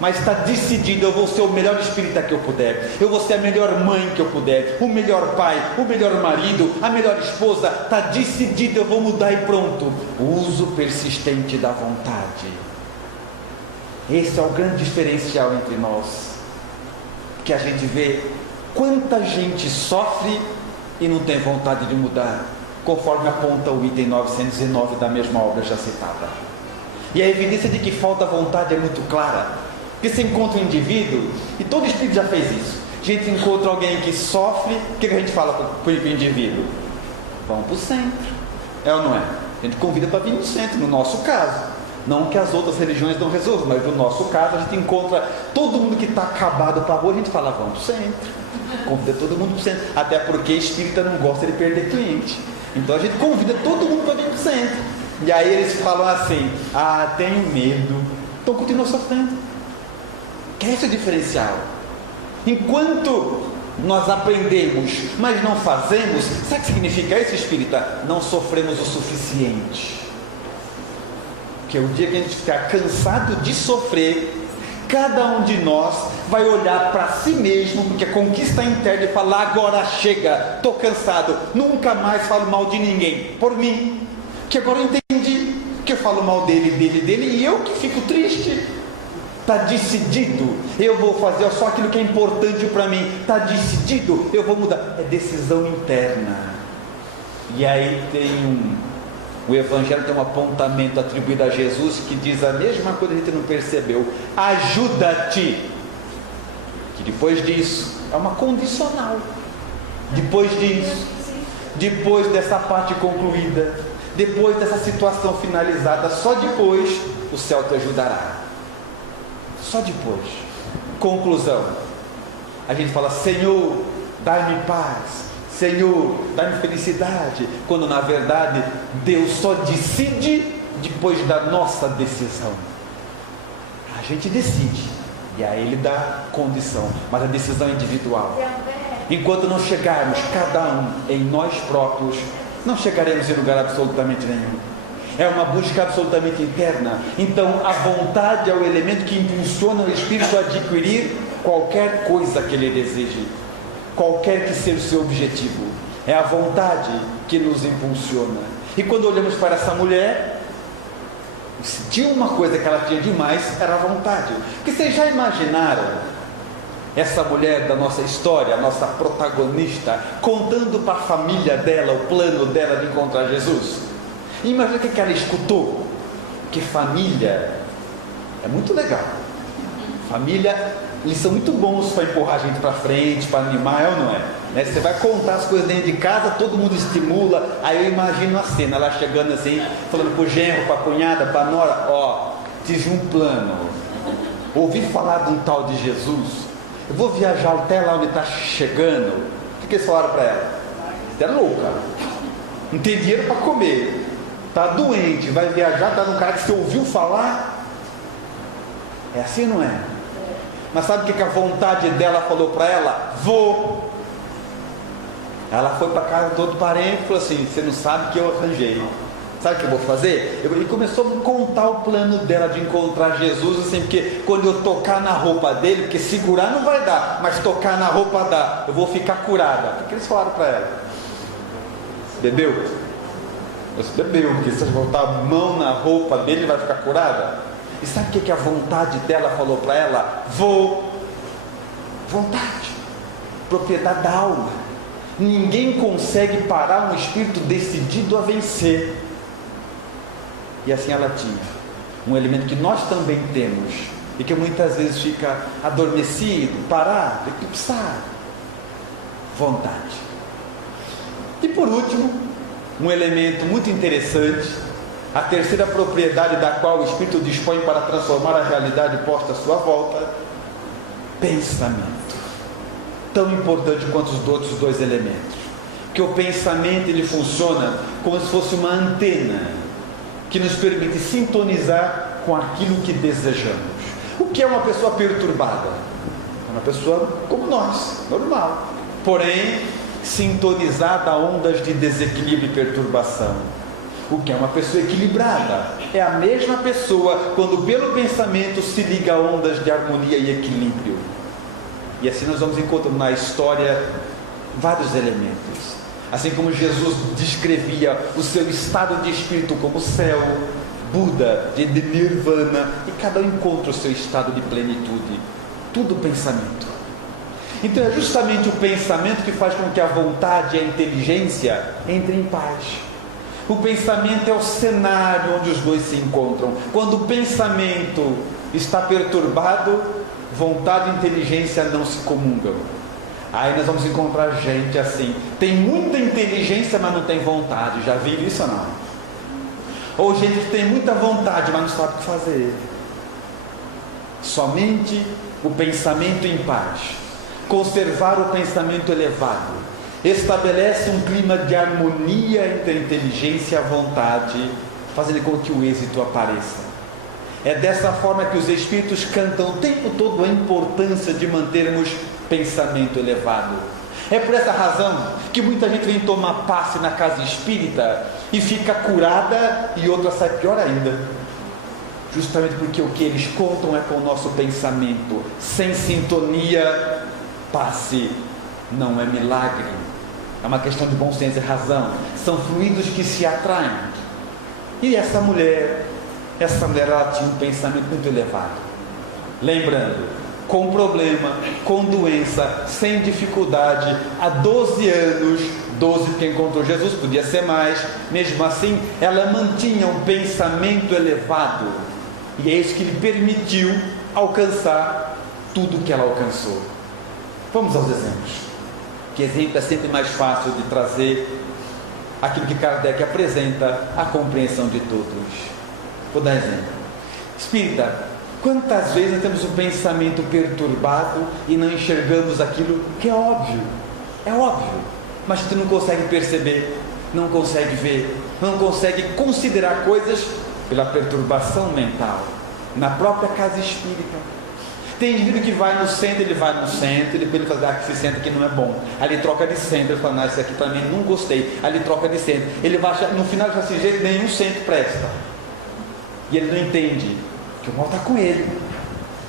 Mas está decidido, eu vou ser o melhor espírita que eu puder, eu vou ser a melhor mãe que eu puder, o melhor pai, o melhor marido, a melhor esposa. Está decidido, eu vou mudar e pronto. O uso persistente da vontade. Esse é o grande diferencial entre nós, que a gente vê quanta gente sofre e não tem vontade de mudar, conforme aponta o item 909 da mesma obra já citada. E a evidência de que falta vontade é muito clara. Porque você encontra um indivíduo, e todo espírito já fez isso, a gente encontra alguém que sofre, o que a gente fala para o indivíduo? Vamos para o centro, é ou não é? A gente convida para vir no centro, no nosso caso. Não que as outras religiões não resolvam, mas no nosso caso a gente encontra todo mundo que está acabado para a rua, a gente fala, vamos para o centro, convida todo mundo para o centro, até porque espírita não gosta de perder cliente, então a gente convida todo mundo para vir para o centro. E aí eles falam assim: tenho medo, então continua sofrendo. Que é esse o diferencial. Enquanto nós aprendemos, mas não fazemos, sabe o que significa isso, espírita? Não sofremos o suficiente. Que é o dia que a gente ficar cansado de sofrer, cada um de nós vai olhar para si mesmo, porque a conquista interna, e falar: agora chega, estou cansado, nunca mais falo mal de ninguém, por mim, que agora eu entendi que eu falo mal dele, e eu que fico triste. Está decidido, eu vou fazer só aquilo que é importante para mim. Está decidido, eu vou mudar. É decisão interna. E aí o Evangelho tem um apontamento atribuído a Jesus que diz a mesma coisa que a gente não percebeu: ajuda-te. Depois disso, é uma condicional. Depois disso, depois dessa parte concluída, depois dessa situação finalizada, só depois o céu te ajudará. Só depois. Conclusão. A gente fala: Senhor, dai-me paz. Senhor, dai-me felicidade. Quando na verdade Deus só decide depois da nossa decisão. A gente decide e aí Ele dá condição, mas a decisão é individual. Enquanto não chegarmos cada um em nós próprios, não chegaremos em lugar absolutamente nenhum. É uma busca absolutamente interna. Então a vontade é o elemento que impulsiona o Espírito a adquirir qualquer coisa que ele deseje, qualquer que seja o seu objetivo. É a vontade que nos impulsiona. E quando olhamos para essa mulher, se tinha uma coisa que ela tinha demais, era a vontade. Porque vocês já imaginaram essa mulher da nossa história, a nossa protagonista, contando para a família dela o plano dela de encontrar Jesus? Imagina o que ela escutou. Que família é muito legal. Família, eles são muito bons para empurrar a gente para frente, para animar, é ou não é? Né? Você vai contar as coisas dentro de casa, todo mundo estimula. Aí eu imagino a cena, ela chegando assim, falando para o genro, para a cunhada, para a nora: ó, tive um plano, ouvi falar de um tal de Jesus, eu vou viajar até lá onde está chegando. O que eles falaram para ela? Você é louca, não tem dinheiro para comer, está doente, vai viajar, está num cara que você ouviu falar. É assim, não é? Mas sabe o que a vontade dela falou para ela? Vou. Ela foi para casa do outro parente e falou assim: você não sabe que eu arranjei. Sabe o que eu vou fazer? E começou a me contar o plano dela de encontrar Jesus, assim, porque quando eu tocar na roupa dele, porque segurar não vai dar, mas tocar na roupa dá, eu vou ficar curada. O que eles falaram para ela? Bebeu? Você bebeu, porque se você botar a mão na roupa dele, vai ficar curada? E sabe o que a vontade dela falou para ela? Vou. Vontade, propriedade da alma. Ninguém consegue parar um espírito decidido a vencer. E assim ela tinha um elemento que nós também temos e que muitas vezes fica adormecido, parado, eclipsado: vontade. E por último, um elemento muito interessante, a terceira propriedade da qual o Espírito dispõe para transformar a realidade posta à sua volta: pensamento. Tão importante quanto os outros dois elementos, que o pensamento ele funciona como se fosse uma antena que nos permite sintonizar com aquilo que desejamos. O que é uma pessoa perturbada? É uma pessoa como nós, normal, porém sintonizada a ondas de desequilíbrio e perturbação. O que é uma pessoa equilibrada? É a mesma pessoa quando pelo pensamento se liga a ondas de harmonia e equilíbrio. E assim nós vamos encontrar na história vários elementos. Assim como Jesus descrevia o seu estado de espírito como céu, Buda de nirvana, e cada um encontra o seu estado de plenitude. Tudo pensamento. Então é justamente o pensamento que faz com que a vontade e a inteligência entrem em paz. O pensamento é o cenário onde os dois se encontram. Quando o pensamento está perturbado, vontade e inteligência não se comungam. Aí nós vamos encontrar gente assim, tem muita inteligência, mas não tem vontade. Já viram isso ou não? Ou gente que tem muita vontade, mas não sabe o que fazer. Somente o pensamento em paz, conservar o pensamento elevado, estabelece um clima de harmonia entre a inteligência e a vontade, fazendo com que o êxito apareça. É dessa forma que os Espíritos cantam o tempo todo a importância de mantermos pensamento elevado. É por essa razão que muita gente vem tomar passe na casa espírita e fica curada e outra sai pior ainda. Justamente porque o que eles contam é com o nosso pensamento. Sem sintonia, passe não é milagre. É uma questão de bom senso e razão. São fluidos que se atraem. E essa mulher ela tinha um pensamento muito elevado. Lembrando, com problema, com doença, sem dificuldade, há 12 anos, 12 porque encontrou Jesus, podia ser mais, mesmo assim, ela mantinha um pensamento elevado, e é isso que lhe permitiu alcançar tudo que ela alcançou. Vamos aos exemplos, que exemplo é sempre mais fácil de trazer aquilo que Kardec apresenta à compreensão de todos. Vou dar exemplo. Espírita, quantas vezes nós temos um pensamento perturbado e não enxergamos aquilo que é óbvio, mas tu não consegue perceber, não consegue ver, não consegue considerar coisas pela perturbação mental, na própria casa espírita. Tem indivíduo que vai no centro, e depois ele fala, que esse centro aqui não é bom. Aí ele troca de centro, ele fala, não, esse aqui para mim não gostei. Aí ele troca de centro. Ele vai achar, no final ele fala assim, jeito nenhum centro presta. E ele não entende que o mal está com ele.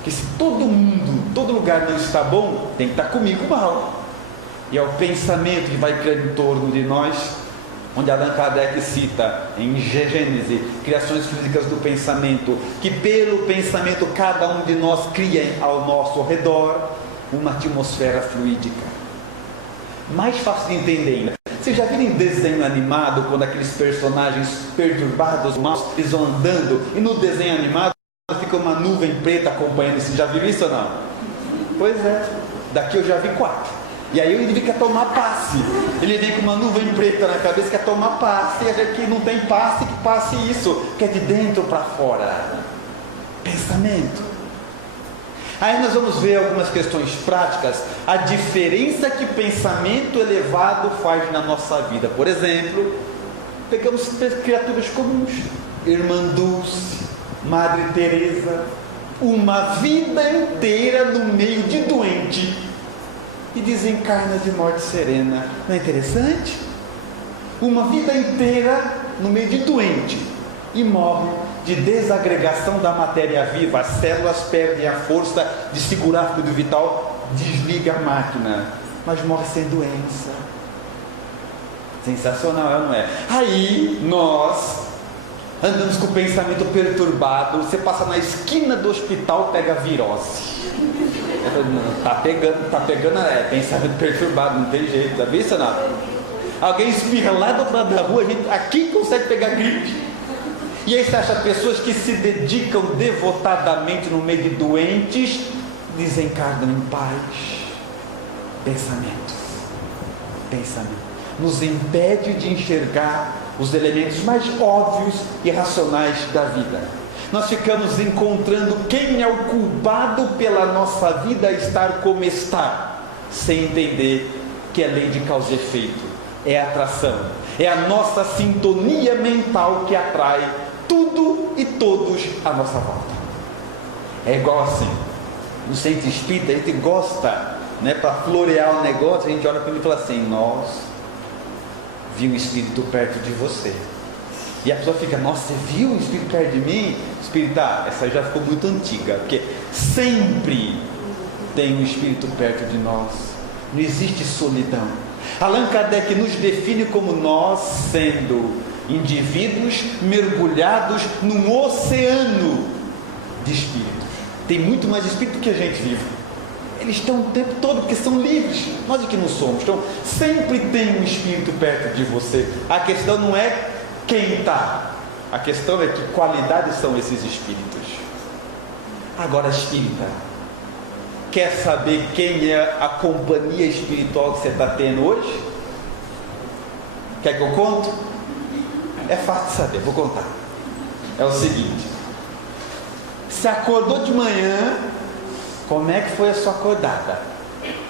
Que se todo mundo, todo lugar não está bom, tem que estar comigo mal. E é o pensamento que vai criando em torno de nós, onde Allan Kardec cita em Gênese, criações físicas do pensamento, que pelo pensamento cada um de nós cria ao nosso redor uma atmosfera fluídica. Mais fácil de entender ainda. Vocês já viram em desenho animado, quando aqueles personagens perturbados, maus, eles vão andando, e no desenho animado fica uma nuvem preta acompanhando isso? Já viram isso ou não? Pois é, daqui eu já vi 4. E aí ele quer tomar passe. Ele vem com uma nuvem preta na cabeça, quer tomar passe. E a gente que não tem passe, que passe isso, que é de dentro para fora. Pensamento. Aí nós vamos ver algumas questões práticas, a diferença que pensamento elevado faz na nossa vida. Por exemplo, pegamos criaturas comuns, Irmã Dulce, Madre Teresa, uma vida inteira no meio de doente, e desencarna de morte serena. Não é interessante? Uma vida inteira no meio de doente e morre de desagregação da matéria viva. As células perdem a força de segurar o fluido vital, desliga a máquina, mas morre sem doença. Sensacional, não é? Aí nós andamos com o pensamento perturbado. Você passa na esquina do hospital, pega virose. Tá pegando, pensamento perturbado, não tem jeito, tá vendo, não? Alguém espirra lá do outro lado da rua, a gente aqui consegue pegar gripe. E aí você acha pessoas que se dedicam devotadamente no meio de doentes, desencarnam em paz. Pensamento nos impede de enxergar os elementos mais óbvios e racionais da vida. Nós ficamos encontrando quem é o culpado pela nossa vida estar como está, sem entender que é lei de causa e efeito, é atração, é a nossa sintonia mental que atrai tudo e todos à nossa volta. É igual assim, no centro espírita a gente gosta, para florear o negócio, a gente olha para ele e fala assim, nós vi um espírito perto de você. E a pessoa fica, nossa, você viu um espírito perto de mim? Espírita, essa já ficou muito antiga, porque sempre tem um espírito perto de nós. Não existe solidão. Allan Kardec nos define como nós sendo indivíduos mergulhados num oceano de espíritos. Tem muito mais espírito que a gente vive. Eles estão o tempo todo, porque são livres. Nós é que não somos. Então, sempre tem um espírito perto de você. A questão não é quem está. A questão é que qualidades são esses espíritos. Agora, espírita, quer saber quem é a companhia espiritual que você está tendo hoje? Quer que eu conte? É fácil de saber, vou contar. É o seguinte: você acordou de manhã, como é que foi a sua acordada?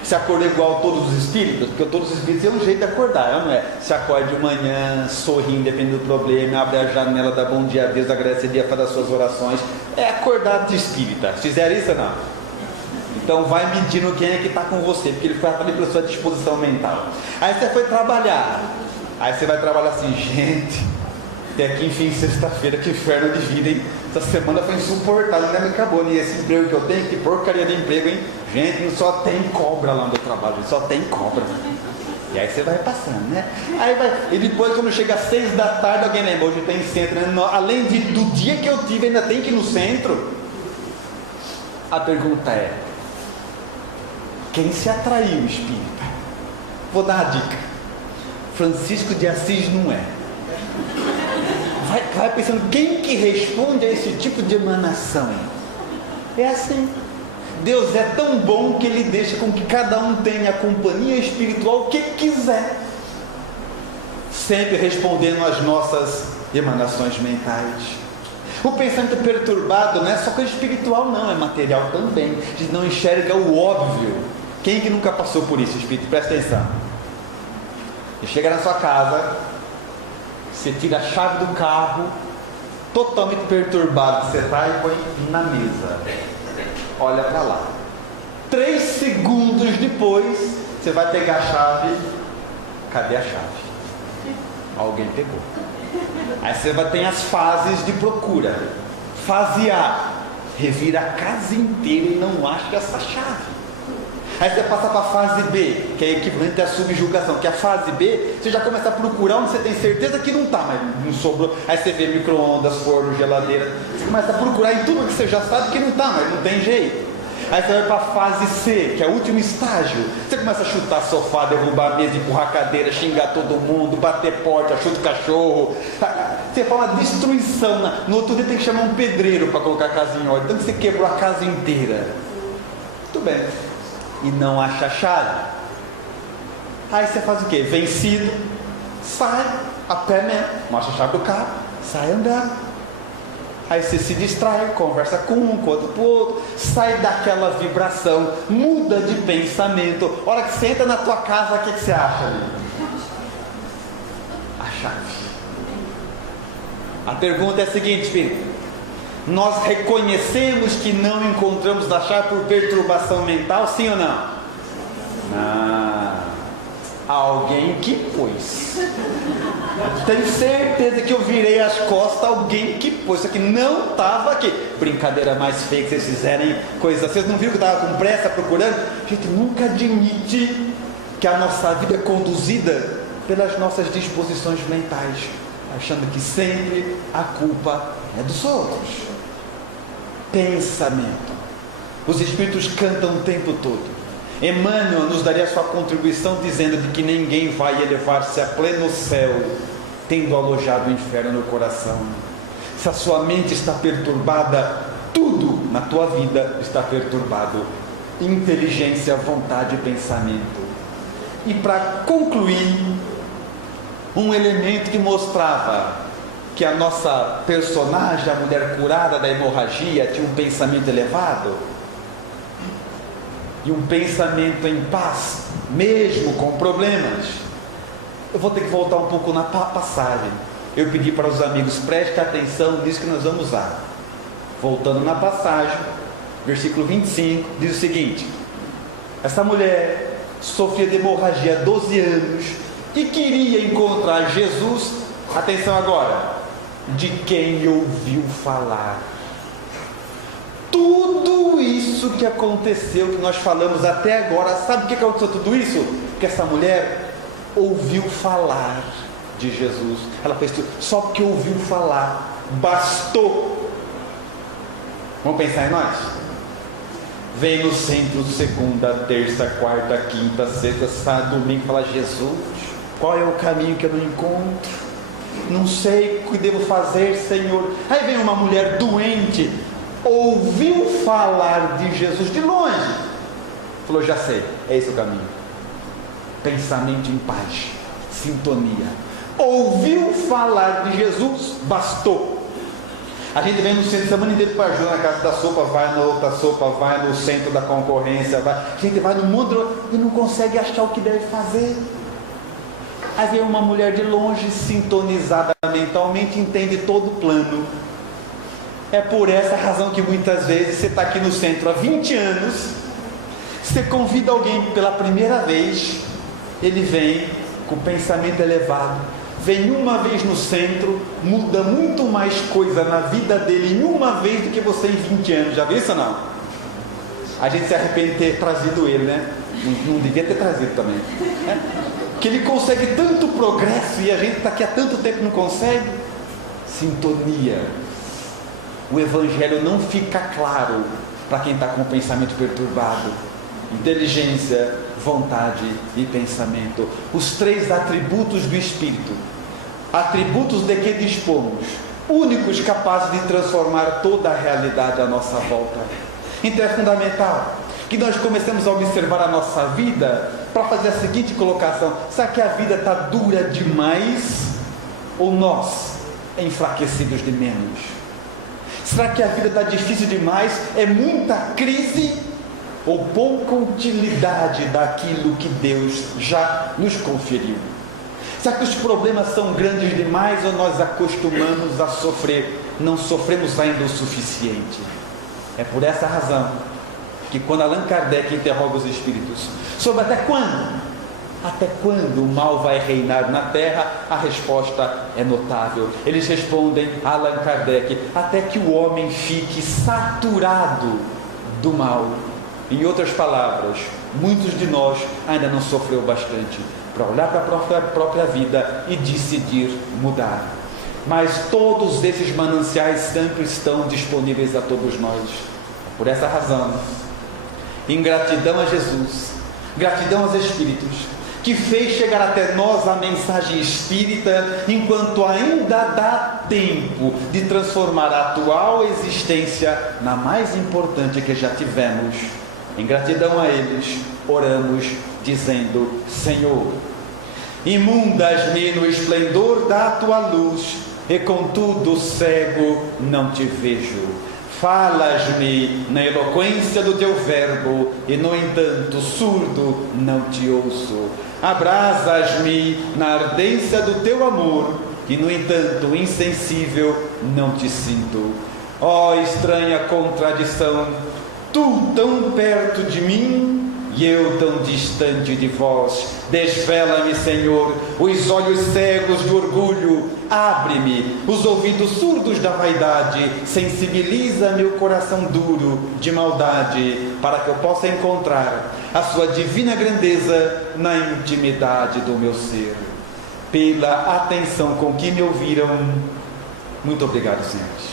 Você acordou igual a todos os espíritos? Porque todos os espíritos têm um jeito de acordar, não é? Você acorda de manhã, sorrindo, dependendo do problema, abre a janela, dá bom dia a Deus, agradece a Deus, faz as suas orações. É acordado de espírita. Fizeram isso ou não? Então vai medindo quem é que está com você, porque ele foi ali pela sua disposição mental. Aí você foi trabalhar. Aí você vai trabalhar assim, gente, até aqui enfim, sexta-feira, que inferno de vida, hein? Essa semana foi insuportável, ainda me acabou, né? Esse emprego que eu tenho, que porcaria de emprego, hein? Gente, só tem cobra lá no trabalho, só tem cobra. E aí você vai passando, né? Aí vai, e depois quando chega às 6 da tarde, alguém lembra, hoje tem centro, né? Além do dia que eu tive, ainda tem que ir no centro. A pergunta é, quem se atraiu, espírita? Vou dar a dica. Francisco de Assis não é. Vai pensando, quem que responde a esse tipo de emanação? É assim. Deus é tão bom que Ele deixa com que cada um tenha a companhia espiritual que quiser, sempre respondendo às nossas emanações mentais. O pensamento perturbado não é só coisa espiritual, não, é material também. A gente não enxerga o óbvio. Quem que nunca passou por isso, espírito? Presta atenção. Você chega na sua casa, você tira a chave do carro, totalmente perturbado, você vai e põe na mesa, olha para lá. 3 segundos depois, você vai pegar a chave. Cadê a chave? Alguém pegou. Aí você vai ter as fases de procura. Fase A, revira a casa inteira e não acha essa chave. Aí você passa para a fase B, que é equivalente à subjugação, que a fase B, você já começa a procurar onde você tem certeza que não está, mas não sobrou. Aí você vê micro-ondas, forno, geladeira, você começa a procurar em tudo que você já sabe que não está, mas não tem jeito. Aí você vai para a fase C, que é o último estágio. Você começa a chutar sofá, derrubar a mesa, empurrar a cadeira, xingar todo mundo, bater porta, chuta o cachorro. Você fala destruição. No outro dia tem que chamar um pedreiro para colocar a casa em ordem. Então você quebrou a casa inteira. Muito bem. E não acha a chave. Aí você faz o quê? Vencido, sai a pé mesmo, não acha a chave do carro, sai andando. Aí você se distrai, conversa com um, conta para o outro, sai daquela vibração, muda de pensamento. A hora que você entra na tua casa, o que você acha ali? A chave. A pergunta é a seguinte, espírito: nós reconhecemos que não encontramos a chave por perturbação mental, sim ou não? Alguém que pôs. Tenho certeza que eu virei as costas, alguém que pôs. Isso aqui não estava aqui. Brincadeira mais feia que vocês fizerem, coisa. Vocês não viram que eu estava com pressa procurando? A gente nunca admite que a nossa vida é conduzida pelas nossas disposições mentais, achando que sempre a culpa é dos outros. Pensamento. Os espíritos cantam o tempo todo. Emmanuel nos daria sua contribuição dizendo de que ninguém vai elevar-se a pleno céu tendo alojado o inferno no coração. Se a sua mente está perturbada, tudo na tua vida está perturbado. Inteligência, vontade e pensamento. E para concluir, um elemento que mostrava que a nossa personagem, a mulher curada da hemorragia, tinha um pensamento elevado e um pensamento em paz, mesmo com problemas. Eu vou ter que voltar um pouco na passagem. Eu pedi para os amigos, prestem atenção nisso que nós vamos usar. Voltando na passagem, versículo 25, diz o seguinte: essa mulher sofria de hemorragia há 12 anos e queria encontrar Jesus, atenção agora, de quem ouviu falar. Tudo isso que aconteceu, que nós falamos até agora, sabe o que aconteceu tudo isso? Porque essa mulher ouviu falar de Jesus. Ela fez tudo, só porque ouviu falar, bastou. Vamos pensar em nós? Vem no centro segunda, terça, quarta, quinta, sexta, sábado, domingo, fala: Jesus, qual é o caminho que eu não encontro? Não sei o que devo fazer, Senhor. Aí vem uma mulher doente, ouviu falar de Jesus de longe, falou: já sei, é esse o caminho. Pensamento em paz, sintonia. Ouviu falar de Jesus, bastou. A gente vem no centro a semana inteira para ajudar na casa da sopa, vai na outra sopa, vai no centro da concorrência, vai. A gente vai no mundo e não consegue achar o que deve fazer. Aí vem uma mulher de longe, sintonizada mentalmente, entende todo o plano. É por essa razão que muitas vezes você está aqui no centro há 20 anos, você convida alguém pela primeira vez, ele vem com pensamento elevado, vem uma vez no centro, muda muito mais coisa na vida dele em uma vez do que você em 20 anos. Já viu isso ou não? A gente se arrepende de ter trazido ele, né? Não devia ter trazido também, né? Que ele consegue tanto progresso e a gente está aqui há tanto tempo e não consegue. Sintonia. O evangelho não fica claro para quem está com o pensamento perturbado. Inteligência, vontade e pensamento, os 3 atributos do Espírito, atributos de que dispomos, únicos capazes de transformar toda a realidade à nossa volta. Então é fundamental que nós comecemos a observar a nossa vida para fazer a seguinte colocação: será que a vida está dura demais ou nós enfraquecidos de menos? Será que a vida está difícil demais? É muita crise ou pouca utilidade daquilo que Deus já nos conferiu? Será que os problemas são grandes demais ou nós acostumamos a sofrer? Não sofremos ainda o suficiente. É por essa razão que quando Allan Kardec interroga os espíritos sobre até quando o mal vai reinar na Terra, a resposta é notável. Eles respondem a Allan Kardec: até que o homem fique saturado do mal. Em outras palavras, muitos de nós ainda não sofreu bastante para olhar para a própria vida e decidir mudar. Mas todos esses mananciais sempre estão disponíveis a todos nós. Por essa razão, em gratidão a Jesus, gratidão aos Espíritos, que fez chegar até nós a mensagem espírita, enquanto ainda dá tempo de transformar a atual existência na mais importante que já tivemos. Em gratidão a eles, oramos dizendo: Senhor, inmundas-me no esplendor da tua luz, e contudo cego não te vejo. Falas-me na eloquência do teu verbo, e no entanto surdo não te ouço. Abrasas-me na ardência do teu amor, e no entanto insensível não te sinto. Ó estranha contradição, tu tão perto de mim e eu tão distante de vós. Desvela-me, Senhor, os olhos cegos do orgulho, abre-me os ouvidos surdos da vaidade, sensibiliza meu coração duro de maldade, para que eu possa encontrar a sua divina grandeza na intimidade do meu ser. Pela atenção com que me ouviram, muito obrigado, senhores.